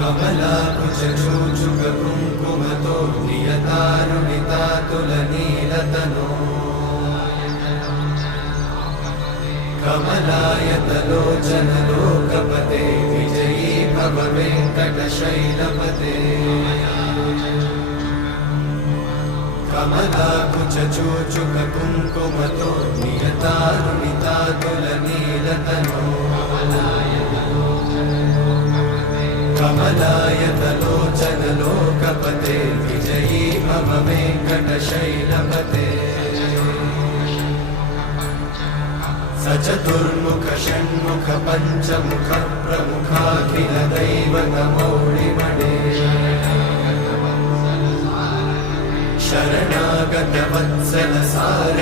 कमलाकुचूचुककुङ्कुमतो नियतारुणितातुलनीलतनो कमलायतलोचनलोकपते विजयी भव वेङ्कटशैलपते कमलाकुचूचुककुङ्कुमतो नियतारुणितातुलनीलतनो कमलायतलोचनलोकपते विजयी भव वेङ्कटशैलपते सचतुर्मुख षण्मुख पञ्चमुख प्रमुखाखिलदैवतमौलिमणे शरणागतवत्सल सार